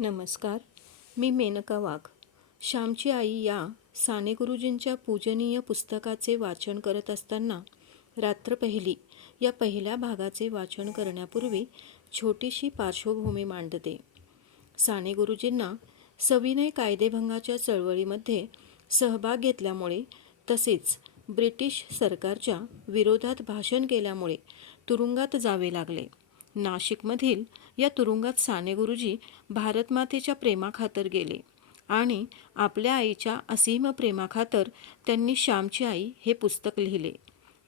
नमस्कार मी मेनका वाघ. श्यामची आई या साने गुरुजींच्या पूजनीय पुस्तकाचे वाचन करत असताना रात्र पहिली या पहिल्या भागाचे वाचन करण्यापूर्वी छोटीशी पार्श्वभूमी मांडते. साने गुरुजींना सविनय कायदेभंगाच्या चळवळीमध्ये सहभाग घेतल्यामुळे तसेच ब्रिटिश सरकारच्या विरोधात भाषण केल्यामुळे तुरुंगात जावे लागले. नाशिकमधील या तुरुंगात साने गुरुजी भारतमातेच्या प्रेमाखातर गेले आणि आपल्या आईच्या असीम प्रेमाखातर त्यांनी श्यामची आई हे पुस्तक लिहिले.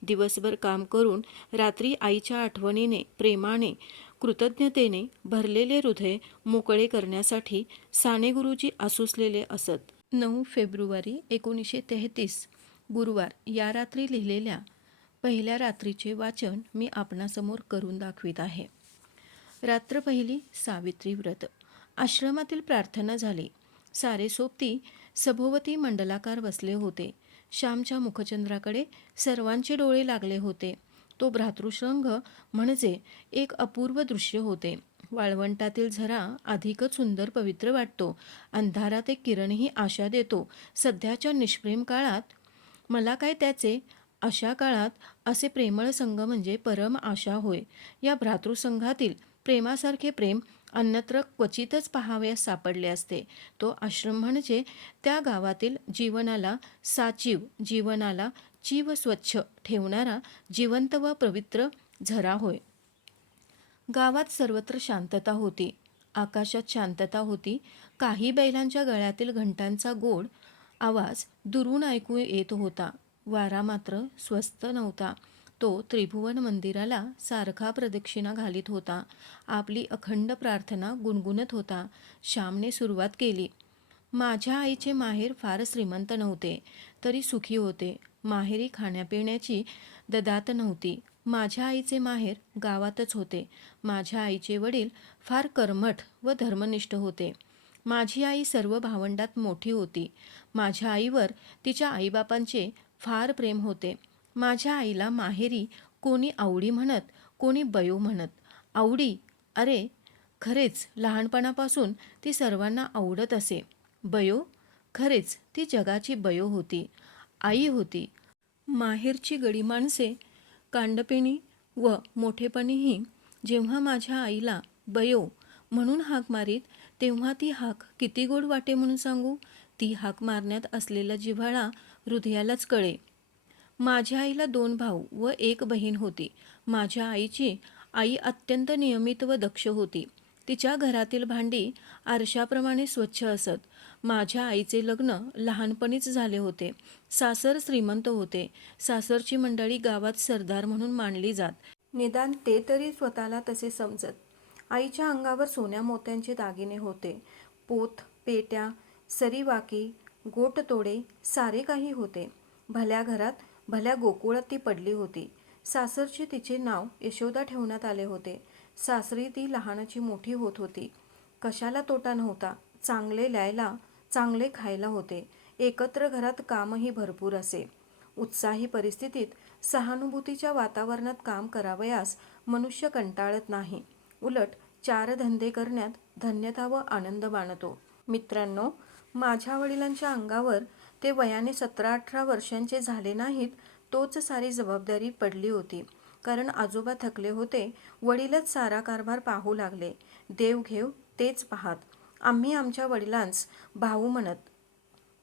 दिवसभर काम करून रात्री आईच्या आठवणीने प्रेमाने कृतज्ञतेने भरलेले हृदय मोकळे करण्यासाठी साने गुरुजी आसुसलेले असत. नऊ फेब्रुवारी एकोणीसशे तेहतीस गुरुवार या रात्री लिहिलेल्या पहिल्या रात्रीचे वाचन मी आपणासमोर करून दाखवित आहे. रात्र पहिली सावित्री व्रत. आश्रमातील प्रार्थना झाली. सारे सोबती सभोवती मंडलाकार बसले होते. श्यामच्या मुखचंद्राकडे सर्वांचे डोळे लागले होते. तो भ्रातृशृंग म्हणजे एक अपूर्व दृश्य होते. वाळवंटातील झरा अधिकच सुंदर पवित्र वाटतो. अंधारात एक किरणही आशा देतो. सध्याच्या निष्प्रेम काळात मला काय त्याचे? अशा काळात असे प्रेमळ संघ म्हणजे परम आशा होय. या भ्रातृसंघातील प्रेमासारखे प्रेम अन्यत्र क्वचितच पहावयास सापडले असते. तो आश्रम म्हणजे त्या गावातील जीवनाला साचीव जीवनाला जीव स्वच्छ ठेवणारा जिवंत व पवित्र झरा होय. गावात सर्वत्र शांतता होती. आकाशात शांतता होती. काही बैलांच्या गळ्यातील घंटांचा गोड आवाज दुरून ऐकू येत होता. वारा मात्र स्वस्त नव्हता. तो त्रिभुवन मंदिराला सारखा प्रदक्षिणा घालीत होता. आपली अखंड प्रार्थना गुणगुणत होता. श्यामने सुरुवात केली. माझ्या आईचे माहेर फार श्रीमंत नव्हते तरी सुखी होते. माहेरी खाण्यापिण्याची ददात नव्हती. माझ्या आईचे माहेर गावातच होते. माझ्या आईचे वडील फार कर्मठ व धर्मनिष्ठ होते. माझी आई सर्व भावंडात मोठी होती. माझ्या आईवर तिच्या आईबापांचे फार प्रेम होते. माझ्या आईला माहेरी कोणी आवडी म्हणत कोणी बयो म्हणत. आवडी अरे खरेच लहानपणापासून ती सर्वांना आवडत असे. बयो खरेच ती जगाची बयो होती आई होती. माहेरची गडी माणसे कांडपिणी व मोठेपणीही जेव्हा माझ्या आईला बयो म्हणून हाक मारीत तेव्हा ती हाक किती गोड वाटे म्हणून सांगू? ती हाक मारण्यात असलेला जिव्हाळा हृदयालाच कळे. माझ्या आईला दोन भाऊ व एक बहीण होती. माझ्या आईची आई अत्यंत नियमित व दक्ष होती. तिच्या घरातील भांडी आरशाप्रमाणे स्वच्छ असत. माझ्या आईचे लग्न लहानपणीच झाले होते. सासर श्रीमंत होते. सासरची मंडळी गावात सरदार म्हणून मानली जात. निदान ते तरी स्वतःला तसे समजत. आईच्या अंगावर सोन्या मोत्यांचे दागिने होते. पोत पेट्या सरीवाकी गोटतोडे सारे काही होते. भल्या घरात भल्या गोकुळात ती पडली होती. सासरचे तिचे नाव यशोदा ठेवण्यात आले होते. सासरी ती लहानाची मोठी होत होती. कशाला तोटा नव्हता. चांगले ल्यायला चांगले खायला होते. एकत्र घरात कामही भरपूर असे. उत्साही परिस्थितीत सहानुभूतीच्या वातावरणात काम करावयास मनुष्य कंटाळत नाही. उलट चार धंदे करण्यात धन्यता व आनंद मानतो मित्रांनो माझ्या वडिलांच्या अंगावर ते वयाने सतरा अठरा वर्षांचे झाले नाहीत तोच सारी जबाबदारी पडली होती. कारण आजोबा थकले होते वडीलच सारा कारभार पाहू लागले. देव घेव तेच पाहात. आम्ही आमच्या वडिलांस भाऊ म्हणत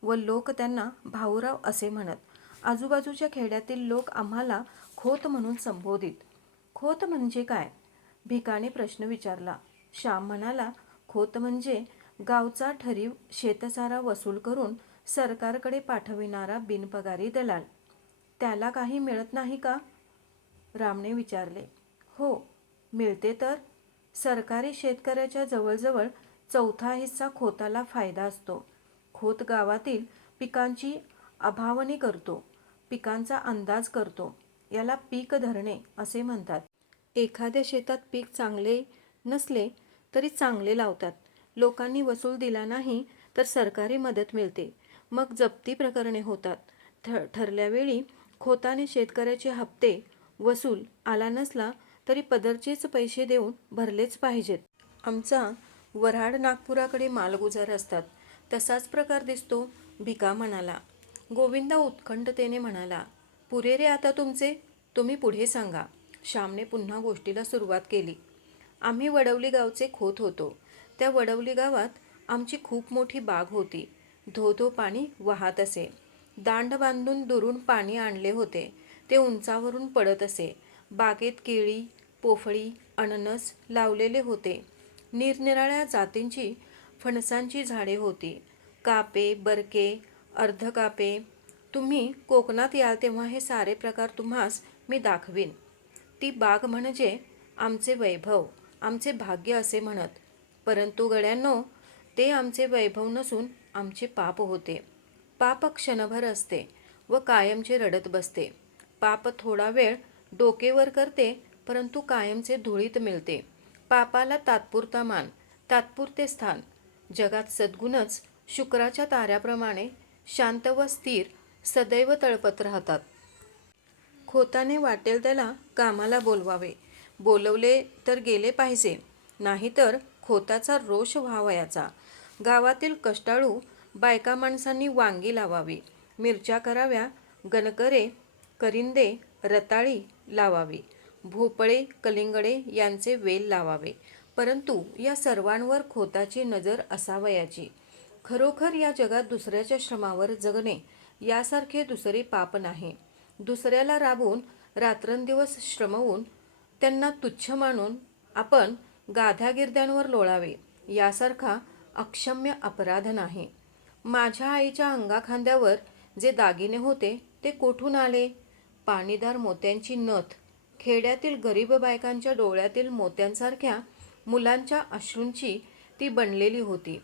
व लोक त्यांना भाऊराव असे म्हणत. आजूबाजूच्या खेड्यातील लोक आम्हाला खोत म्हणून संबोधित. खोत म्हणजे काय? भिकाने प्रश्न विचारला. श्याम म्हणाला खोत म्हणजे गावचा ठरीव शेतसारा वसूल करून सरकारकडे पाठविणारा बिनपगारी दलाल. त्याला काही मिळत नाही का? रामने विचारले. हो मिळते तर. सरकारी शेतकऱ्याच्या जवळजवळ चौथा हिस्सा खोताला फायदा असतो. खोत गावातील पिकांची अभावणी करतो. पिकांचा अंदाज करतो. याला पीक धरणे असे म्हणतात. एखाद्या शेतात पीक चांगले नसले तरी चांगले लावतात. लोकांनी वसूल दिला नाही तर सरकारी मदत मिळते. मग जप्ती प्रकरणे होतात. ठ ठरल्यावेळी खोताने शेतकऱ्याचे हप्ते वसूल आला नसला तरी पदरचेच पैसे देऊन भरलेच पाहिजेत. आमचा वऱ्हाड नागपुराकडे मालगुजार असतात. तसाच प्रकार दिसतो भिका म्हणाला. गोविंदा उत्खंडतेने म्हणाला पुरे रे आता तुमचे? तुम्ही पुढे सांगा. श्यामने पुन्हा गोष्टीला सुरुवात केली. आम्ही वडवली गावचे खोत होतो. त्या वडवली गावात आमची खूप मोठी बाग होती. धो धो पाणी वाहत असे. दांड बांधून दुरून पाणी आणले होते. ते उंचावरून पडत असे. बागेत केळी पोफळी अननस लावलेले होते. निरनिराळ्या जातींची फणसांची झाडे होती. कापे बरके अर्धकापे. तुम्ही कोकणात याल तेव्हा हे सारे प्रकार तुम्हास मी दाखवीन. ती बाग म्हणजे आमचे वैभव आमचे भाग्य असे म्हणत. परंतु गड्यांनो ते आमचे वैभव नसून आमचे पाप होते. पाप क्षणभर असते व कायमचे रडत बसते. पाप थोडा वेळ डोकेवर करते परंतु कायमचे धुळीत मिळते. पापाला तात्पुरता मान तात्पुरते स्थान. जगात सद्गुणच शुक्राच्या ताऱ्याप्रमाणे शांत व स्थिर सदैव तळपत राहतात. खोताने वाटेल त्याला कामाला बोलवावे. बोलवले तर गेले पाहिजे नाहीतर खोताचा रोष व्हावयाचा. गावातील कष्टाळू बायका माणसांनी वांगी लावावी. मिरच्या कराव्या गणकरे करिंदे रताळी लावावी. भोपळे कलिंगडे यांचे वेल लावावे. परंतु या सर्वांवर खोताची नजर असावयाची. खरोखर या जगात दुसऱ्याच्या श्रमावर जगणे यासारखे दुसरे पाप नाही. दुसऱ्याला राबवून रात्रंदिवस श्रमवून त्यांना तुच्छ मानून आपण गाध्यागिरद्यांवर लोळावे. यासारखा अक्षम्य अपराध नाही. माझ्या आईच्या अंगाखांद्यावर जे दागिने होते ते कोठून आले? पाणीदार मोत्यांची नथ खेड्यातील गरीब बायकांच्या डोळ्यातील मोत्यांसारख्या मुलांच्या अश्रूंची ती बनलेली होती.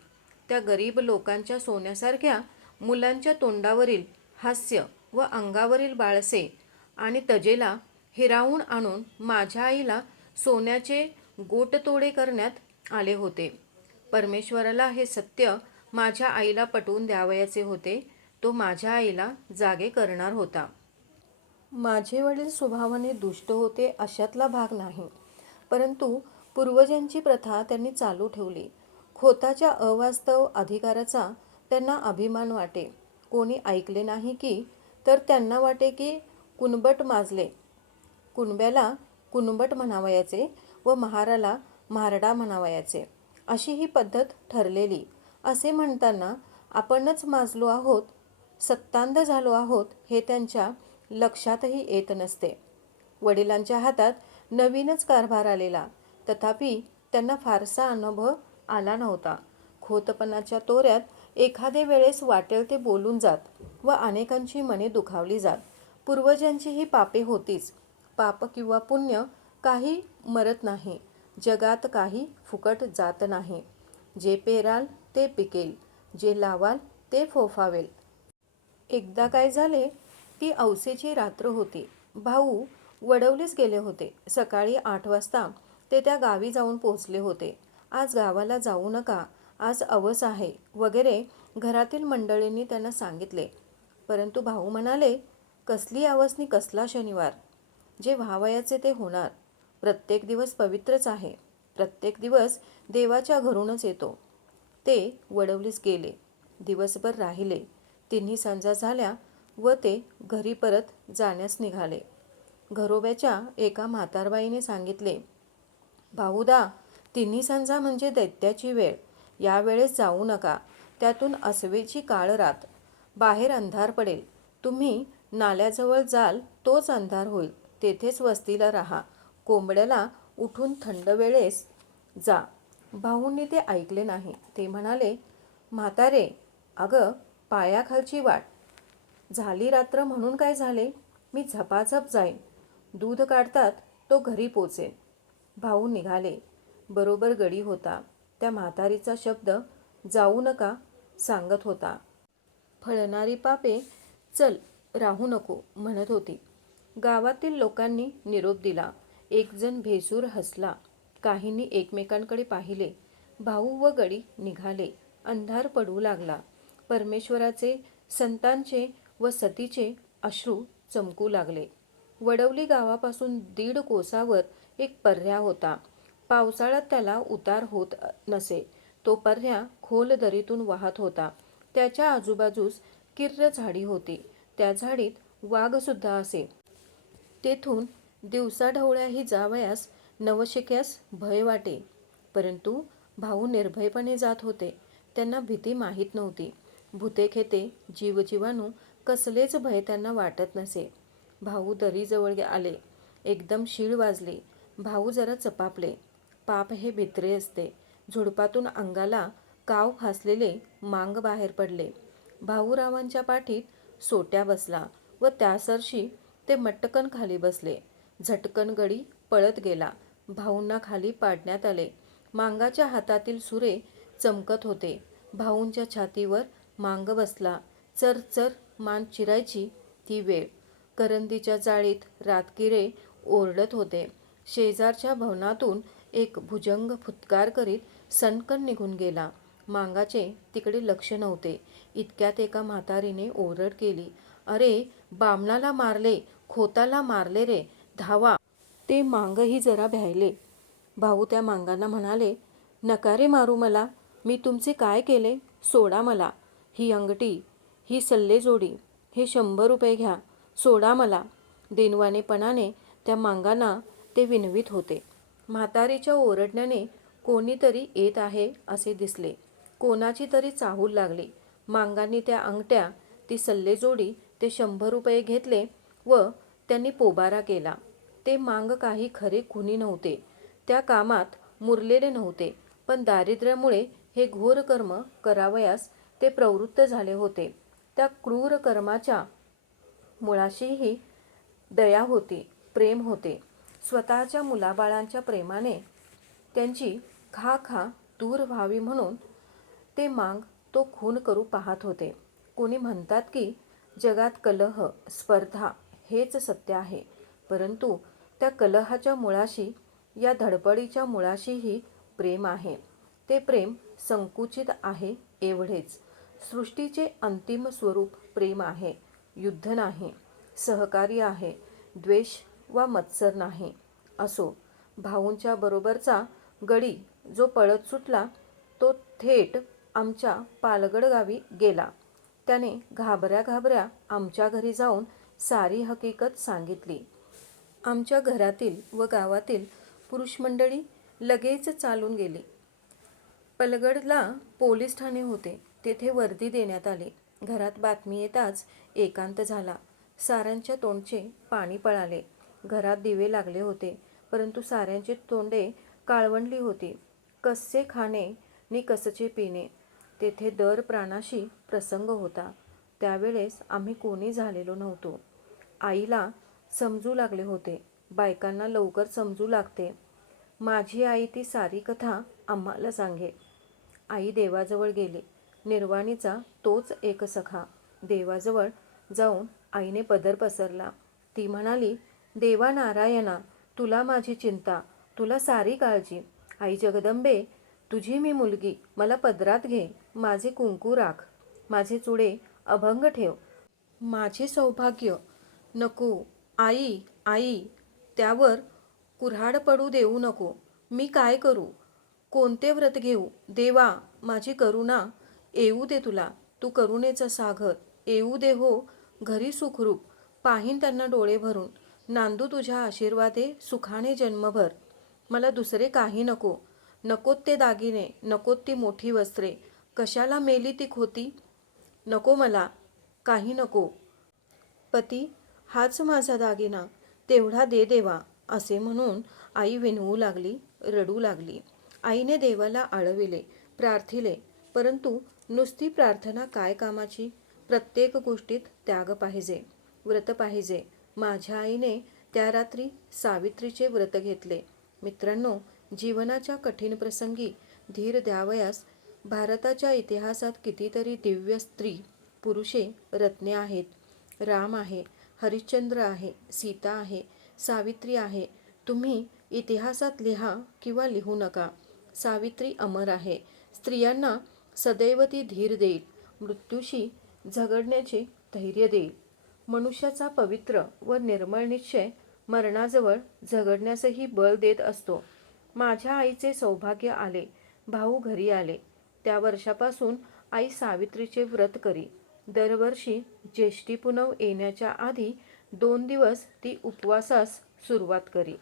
त्या गरीब लोकांच्या सोन्यासारख्या मुलांच्या तोंडावरील हास्य व अंगावरील बाळसे आणि तजेला हिरावून आणून माझ्या आईला सोन्याचे गोटतोडे करण्यात आले होते. परमेश्वराला हे सत्य माझ्या आईला पटवून द्यावयाचे होते तो माझ्या आईला जागे करणार होता. माझे वडील स्वभावाने दुष्ट होते अशातला भाग नाही परंतु पूर्वजांची प्रथा त्यांनी चालू ठेवली. खोताच्या अवास्तव अधिकाराचा त्यांना अभिमान वाटे. कोणी ऐकले नाही की तर त्यांना वाटे की कुणबट माजले. कुणब्याला कुणबट म्हणावयाचे व महाराला म्हारडा म्हणावयाचे. अशी ही पद्धत ठरलेली. असे म्हणताना आपणच माजलो आहोत सत्तांध झालो आहोत हे त्यांच्या लक्षातही येत नसते. वडिलांच्या हातात नवीनच कारभार आलेला. तथापि त्यांना फारसा अनुभव आला नव्हता. खोतपणाच्या तोऱ्यात एखादे वेळेस वाटेल ते बोलून जात व अनेकांची मने दुखावली जात. पूर्वजांची ही पापे होतीच. पाप किंवा पुण्य काही मरत नाही. जगात काही फुकट जात नाही. जे पेराल ते पिकेल जे लावाल ते फोफावेल. एकदा काय झाले ती औसेची रात्र होती. भाऊ वडवलीच गेले होते. सकाळी आठ वाजता ते त्या गावी जाऊन पोचले होते. आज गावाला जाऊ नका आज अवस आहे वगैरे घरातील मंडळींनी त्यांना सांगितले. परंतु भाऊ म्हणाले कसली अवसनी कसला शनिवार? जे व्हावयाचे ते होणार. प्रत्येक दिवस पवित्रच आहे. प्रत्येक दिवस देवाच्या घरूनच येतो. ते वडवलीस गेले दिवसभर राहिले. तिन्ही सांजा झाल्या व ते घरी परत जाण्यास निघाले. घरोब्याच्या एका म्हातारबाईने सांगितले भाऊदा तिन्ही सांजा म्हणजे दैत्याची वेळ. या वेळेस जाऊ नका. त्यातून असवेची काळ रात. बाहेर अंधार पडेल. तुम्ही नाल्याजवळ जाल तोच अंधार होईल. तेथेच वस्तीला राहा. कोंबड्याला उठून थंड वेळेस जा. भाऊंनी ते ऐकले नाही. ते म्हणाले म्हातारे अगं पायाखालची वाट. झाली रात्र म्हणून काय झाले? मी झपाझप जाईन. दूध काढतात तो घरी पोचेन. भाऊ निघाले. बरोबर गडी होता. त्या म्हातारीचा शब्द जाऊ नका सांगत होता. फळणारी पापे चल राहू नको म्हणत होती. गावातील लोकांनी निरोप दिला. एकजण भेसूर हसला. काहींनी एकमेकांकडे पाहिले. भाऊ व गडी निघाले. अंधार पडू लागला. परमेश्वराचे संतांचे व सतीचे अश्रू चमकू लागले. वडवली गावापासून दीड कोसावर एक पर्या होता. पावसाळ्यात त्याला उतार होत नसे. तो पर्या खोल दरीतून वाहत होता. त्याच्या आजूबाजूस किर्र झाडी होती. त्या झाडीत वाघसुद्धा असे. तेथून दिवसाढवळ्याही जावयास नवशिक्यास भय वाटे. परंतु भाऊ निर्भयपणे जात होते. त्यांना भीती माहीत नव्हती. भूते खेते जीवजीवाणू कसलेच भय त्यांना वाटत नसे. भाऊ दरीजवळ आले. एकदम शीळ वाजली. भाऊ जरा चपापले. पाप हे भित्रे असते. झुडपातून अंगाला काव फासलेले मांग बाहेर पडले. भाऊरावांच्या पाठीत सोट्या बसला व त्यासरशी ते मट्टकन खाली बसले. झटकन गडी पळत गेला. भाऊंना खाली पाडण्यात आले. मांगाच्या हातातील सुरे चमकत होते. भाऊंच्या छातीवर मांग बसला. चर चर मान चिरायची ती वेळ. करंदीच्या जाळीत रातकिरे ओरडत होते. शेजारच्या भवनातून एक भुजंग फुत्कार करीत सणकण निघून गेला. मांगाचे तिकडे लक्ष नव्हते. इतक्यात एका म्हातारीने ओरड केली. अरे बामणाला मारले खोताला मारले रे. धावा. ते मांगही जरा भ्यायले. भाऊ त्या मांगांना म्हणाले नकारे मारू मला. मी तुमचे काय केले? सोडा मला. ही अंगठी ही सल्लेजोडी हे शंभर रुपये घ्या. सोडा मला. देनवानेपणाने त्या मांगांना ते विनवीत होते. म्हातारीच्या ओरडण्याने कोणीतरी येत आहे असे दिसले. कोणाची तरी चाहूल लागली. मांगांनी त्या अंगठ्या ती सल्लेजोडी ते शंभर रुपये घेतले व त्यांनी पोबारा केला. ते मांग काही खरे खुनी नव्हते. त्या कामात मुरलेले नव्हते पण दारिद्र्यामुळे हे घोर कर्म करावयास ते प्रवृत्त झाले होते. त्या क्रूर कर्माच्या मुळाशीही दया होती प्रेम होते. स्वतःच्या मुलाबाळांच्या प्रेमाने त्यांची खा खा दूर व्हावी म्हणून ते मांग तो खून करू पाहत होते. कोणी म्हणतात की जगात कलह स्पर्धा हेच सत्य आहे. परंतु त्या कलहाच्या मुळाशी या धडपडीच्या मुळाशीही प्रेम आहे. ते प्रेम संकुचित आहे एवढेच. सृष्टीचे अंतिम स्वरूप प्रेम आहे. युद्ध नाही सहकार्य आहे द्वेष वा मत्सर नाही. असो भाऊंच्या बरोबरचा गडी जो पळत सुटला तो थेट आमच्या पालगड गावी गेला. त्याने घाबऱ्या घाबऱ्या आमच्या घरी जाऊन सारी हकीकत सांगितली. आमच्या घरातील व गावातील पुरुष मंडळी लगेच चालून गेली. पलगडला पोलीस ठाणे होते. तेथे वर्दी देण्यात आली. घरात बातमी येताच एकांत झाला. साऱ्यांच्या तोंडचे पाणी पळाले. घरात दिवे लागले होते परंतु साऱ्यांची तोंडे काळवंडली होती. कसे खाणे नि कसचे पिणे? तेथे दर प्राणाशी प्रसंग होता. त्यावेळेस आम्ही कोणी झालेलो नव्हतो. आईला समजू लागले होते. बायकांना लवकर समजू लागते. माझी आई ती सारी कथा आम्हाला सांगे. आई देवाजवळ गेली. निर्वाणीचा तोच एक सखा. देवाजवळ जाऊन आईने पदर पसरला. ती म्हणाली देवा नारायणा तुला माझी चिंता. तुला सारी काळजी. आई जगदंबे तुझी मी मुलगी. मला पदरात घे. माझे कुंकू राख. माझे चुडे अभंग ठेव. माझे सौभाग्य नको. आई आई त्यावर कुऱ्हाड पडू देऊ नको. मी काय करू? कोणते व्रत घेऊ? देवा माझी करुणा येऊ दे तुला. तू करुणेचा सागर. येऊ दे हो घरी सुखरूप. पाहीन त्यांना डोळे भरून. नांदू तुझ्या आशीर्वादे सुखाने जन्मभर. मला दुसरे काही नको. नकोत ते दागिने नकोत ती मोठी वस्त्रे. कशाला मेली ती खोती? नको मला. काही नको. पती हाच माझा दागिना. तेवढा दे देवा असे म्हणून आई विनवू लागली रडू लागली. आईने देवाला आळविले प्रार्थिले परंतु नुसती प्रार्थना काय कामाची? प्रत्येक गोष्टीत त्याग पाहिजे व्रत पाहिजे. माझ्या आईने त्या रात्री सावित्रीचे व्रत घेतले. मित्रांनो जीवनाच्या कठीण प्रसंगी धीर द्यावयास भारताच्या इतिहासात कितीतरी दिव्य स्त्री पुरुषे रत्ने आहेत. राम आहे. हरिश्चंद्र आहे सीता आहे सावित्री आहे. तुम्ही इतिहासात लिहा किंवा लिहू नका. सावित्री अमर आहे. स्त्रियांना सदैव ती धीर देईल. मृत्यूशी झगडण्याचे धैर्य देईल. मनुष्याचा पवित्र व निर्मळ निश्चय मरणाजवळ झगडण्यासही बळ देत असतो. माझ्या आईचे सौभाग्य आले. भाऊ घरी आले. त्या वर्षापासून आई सावित्रीचे व्रत करी. दरवर्षी ज्येष्ठी पुनव येण्याच्या आधी दोन दिवस ती उपवासास सुरुवात करी.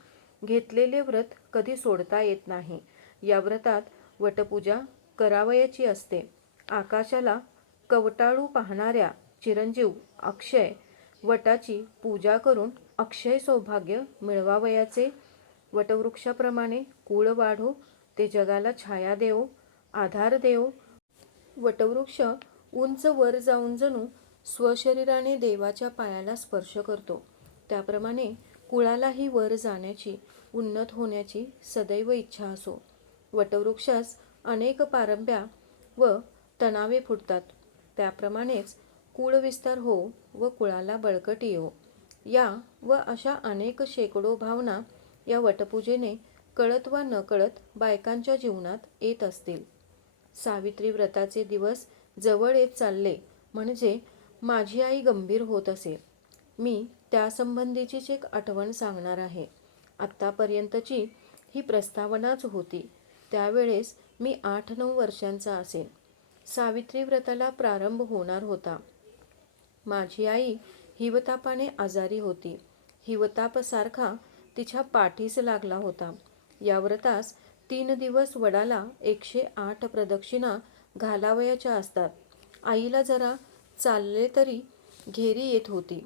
घेतलेले व्रत कधी सोडता येत नाही. या व्रतात वटपूजा करावयाची असते. आकाशाला कवटाळू पाहणाऱ्या चिरंजीव अक्षय वटाची पूजा करून अक्षय सौभाग्य मिळवावयाचे. वटवृक्षाप्रमाणे कुळ वाढो ते जगाला छाया देवो आधार देवो. वटवृक्ष उंच वर जाऊन जणू स्वशरीराने देवाच्या पायाला स्पर्श करतो. त्याप्रमाणे कुळालाही वर जाण्याची उन्नत होण्याची सदैव इच्छा असो. वटवृक्षास अनेक पारंब्या व तणावे फुटतात. त्याप्रमाणेच कुळविस्तार हो व कुळाला बळकटी हो. या व अशा अनेक शेकडो भावना या वटपूजेने कळत वा नकळत बायकांच्या जीवनात येत असतील. सावित्री व्रताचे दिवस जवळ येत चालले म्हणजे माझी आई गंभीर होत असे. मी त्यासंबंधीचीच एक आठवण सांगणार आहे. आत्तापर्यंतची ही प्रस्तावनाच होती. त्यावेळेस मी आठ नऊ वर्षांचा असेन सावित्री व्रताला प्रारंभ होणार होता. माझी आई हिवतापाने आजारी होती. हिवतापासारखा तिच्या पाठीस लागला होता. या व्रतास तीन दिवस वडाला एकशे आठ प्रदक्षिणा घालावयाच्या असतात. आईला जरा चालले तरी घेरी येत होती.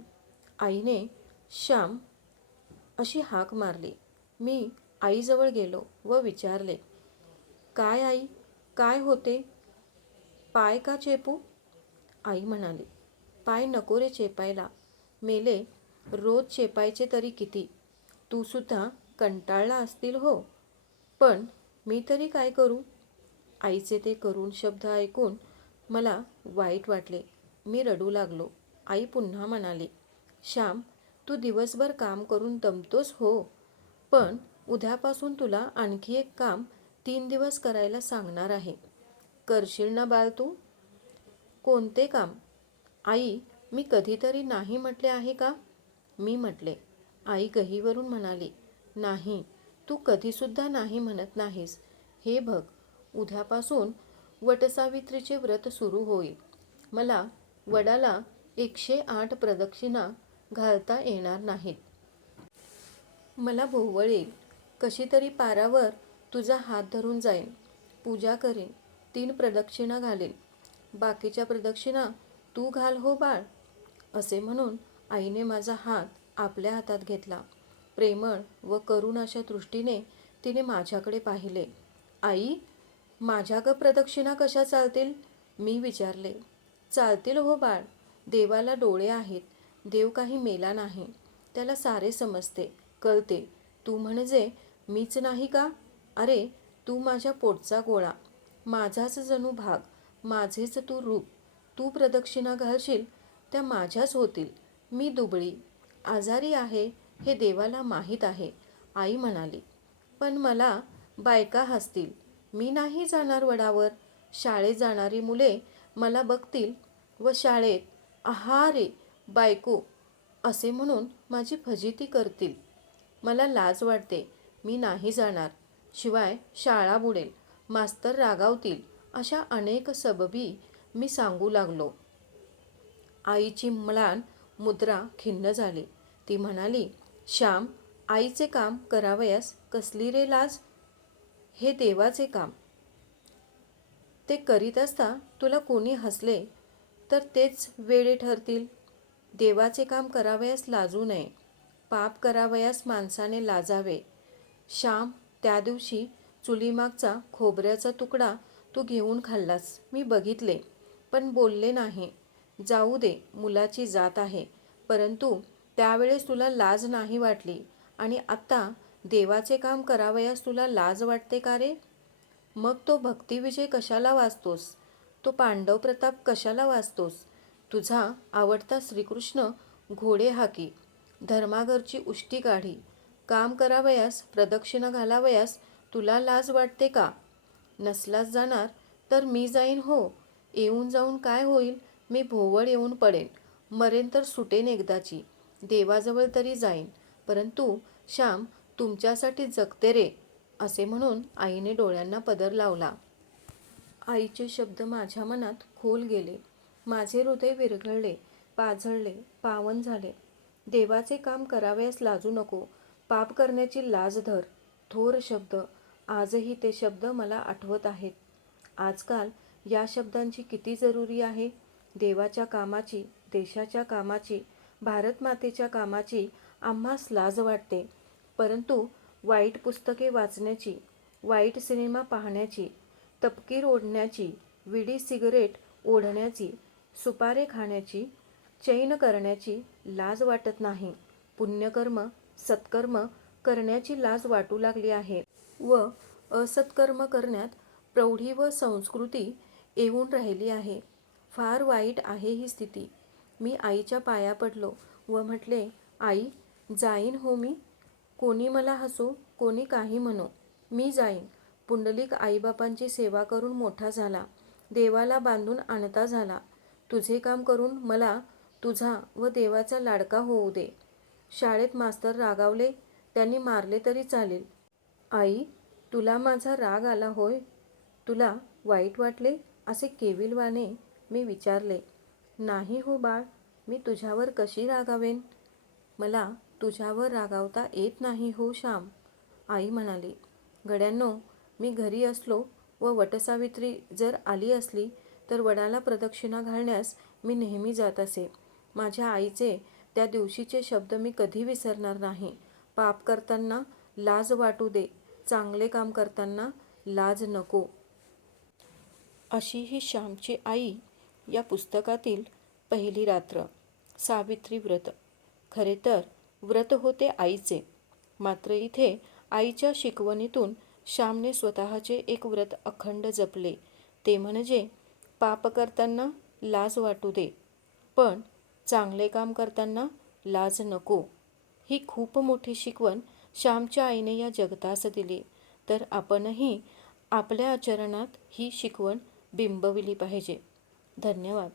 आईने श्याम अशी हाक मारली. मी आईजवळ गेलो व विचारले काय आई? काय होते? पाय का चेपू? आई म्हणाली पाय नको रे चेपायला. मेले रोज चेपायचे तरी किती? तू सुद्धा कंटाळला असतील हो. पण मी तरी काय करू? आईचे ते करून शब्द ऐकून मला वाईट वाटले. मी रडू लागलो. आई पुन्हा म्हणाली श्याम तू दिवसभर काम करून दमतोस हो पण उद्यापासून तुला आणखी एक काम तीन दिवस करायला सांगणार आहे. करशील ना बाळ तू? कोणते काम? आई मी कधीतरी नाही म्हटले आहे का? मी म्हटले आई गहीवरून म्हणाली नाही तू कधीसुद्धा नाही म्हणत नाहीस. हे बघ उद्यापासून वटसावित्रीचे व्रत सुरू होईल. मला वडाला एकशे आठ प्रदक्षिणा घालता येणार नाहीत. मला भोवळ येईल कशी तरी पारावर तुझा हात धरून जाईन. पूजा करीन. तीन प्रदक्षिणा घालीन. बाकीच्या प्रदक्षिणा तू घाल हो बाळ असे म्हणून आईने माझा हात आपल्या हातात घेतला. प्रेमळ व करुण अशा दृष्टीने तिने माझ्याकडे पाहिले. आई माझ्या ग प्रदक्षिणा कशा चालतील? मी विचारले. चालतील हो बाळ. देवाला डोळे आहेत. देव काही मेला नाही. त्याला सारे समजते. कळते. तू म्हणजे मीच नाही का? अरे तू माझ्या पोटचा गोळा. माझाच जणू भाग. माझेच तू रूप. तू प्रदक्षिणा घालशील त्या माझ्याच होतील. मी दुबळी. आजारी आहे हे देवाला माहीत आहे आई म्हणाली. पण मला बायका हसतील. मी नाही जाणार वडावर. शाळेत जाणारी मुले मला बघतील व शाळेत आहा रे बायको असे म्हणून माझी फजिती करतील. मला लाज वाटते मी नाही जाणार. शिवाय शाळा बुडेल मास्तर रागावतील अशा अनेक सबबी मी सांगू लागलो. आईची म्लान मुद्रा खिन्न झाली. ती म्हणाली श्याम आईचे काम करावयास कसली रे लाज? हे देवाचे काम. ते करीत असता तुला कोणी हसले तर तेच वेळे ठरतील. देवाचे काम करावयास लाजू नये पाप करावयास माणसाने लाजावे. श्याम त्या दिवशी चुलीमागचा खोबऱ्याचा तुकडा तू घेऊन खाल्लास मी बघितले पण बोलले नाही. जाऊ दे मुलाची जात आहे परंतु त्यावेळेस तुला लाज नाही वाटली आणि आत्ता देवाचे काम करावयास तुला लाज वाटते का रे? मग तो भक्तिविजय कशाला वाचतोस? तो पांडव प्रताप कशाला वाचतोस? तुझा आवडता श्रीकृष्ण घोडे हाकी धर्माघरची उष्टी काढी काम करावयास प्रदक्षिणा घालावयास तुला लाज वाटते का? नसलाच जाणार तर मी जाईन हो. येऊन जाऊन काय होईल? मी भोवळ येऊन पडेन. मरेन तर सुटेन एकदाची. देवाजवळ तरी जाईन. परंतु श्याम तुमच्यासाठी जगते रे असे म्हणून आईने डोळ्यांना पदर लावला. आईचे शब्द माझ्या मनात खोल गेले. माझे हृदय विरघळले पाझळले पावन झाले. देवाचे काम करावयास लाजू नको. पाप करण्याची लाज धर. थोर शब्द. आजही ते शब्द मला आठवत आहेत. आजकाल या शब्दांची किती जरुरी आहे? देवाच्या कामाची देशाच्या कामाची भारत मातेच्या कामाची आम्हास लाज वाटते. परंतु वाईट पुस्तके वाचण्याची वाईट सिनेमा पाहण्याची तपकीर ओढण्याची विडी सिगरेट ओढण्याची सुपारे खाण्याची चैन करण्याची लाज वाटत नाही. पुण्यकर्म सत्कर्म करण्याची लाज वाटू लागली आहे व असत्कर्म करण्यात प्रौढी व संस्कृती येऊन राहिली आहे. फार वाईट आहे ही स्थिती. मी आईच्या पाया पडलो व म्हटले आई जाईन हो मी. कोणी मला हसो कोणी काही म्हणो मी जाईन. पुंडलिक आईबापांची सेवा करून मोठा झाला. देवाला बांधून आणता झाला. तुझे काम करून मला तुझा व देवाचा लाडका होऊ दे. शाळेत मास्तर रागावले त्यांनी मारले तरी चालेल. आई तुला माझा राग आला होय? तुला वाईट वाटले? असे केविलवाने मी विचारले. नाही हो बाळ मी तुझ्यावर कशी रागावेन? मला तुझ्यावर रागावता येत नाही हो श्याम. आई म्हणाली गड्यांनो मी घरी असलो व वटसावित्री जर आली असली तर वडाला प्रदक्षिणा घालण्यास मी नेहमी जात असे. माझ्या आईचे त्या दिवशीचे शब्द मी कधी विसरणार नाही. पाप करताना लाज वाटू दे चांगले काम करताना लाज नको. अशी ही श्यामची आई या पुस्तकातील पहिली रात्र. सावित्री व्रत. खरे तर व्रत होते आईचे. मात्र इथे आईच्या शिकवणीतून श्यामने स्वतःचे एक व्रत अखंड जपले. ते म्हणजे पाप करताना लाज वाटू दे पण चांगले काम करताना लाज नको. ही खूप मोठी शिकवण श्यामच्या आईने या जगतास दिली. तर आपणही आपल्या आचरणात ही शिकवण बिंबविली पाहिजे. धन्यवाद.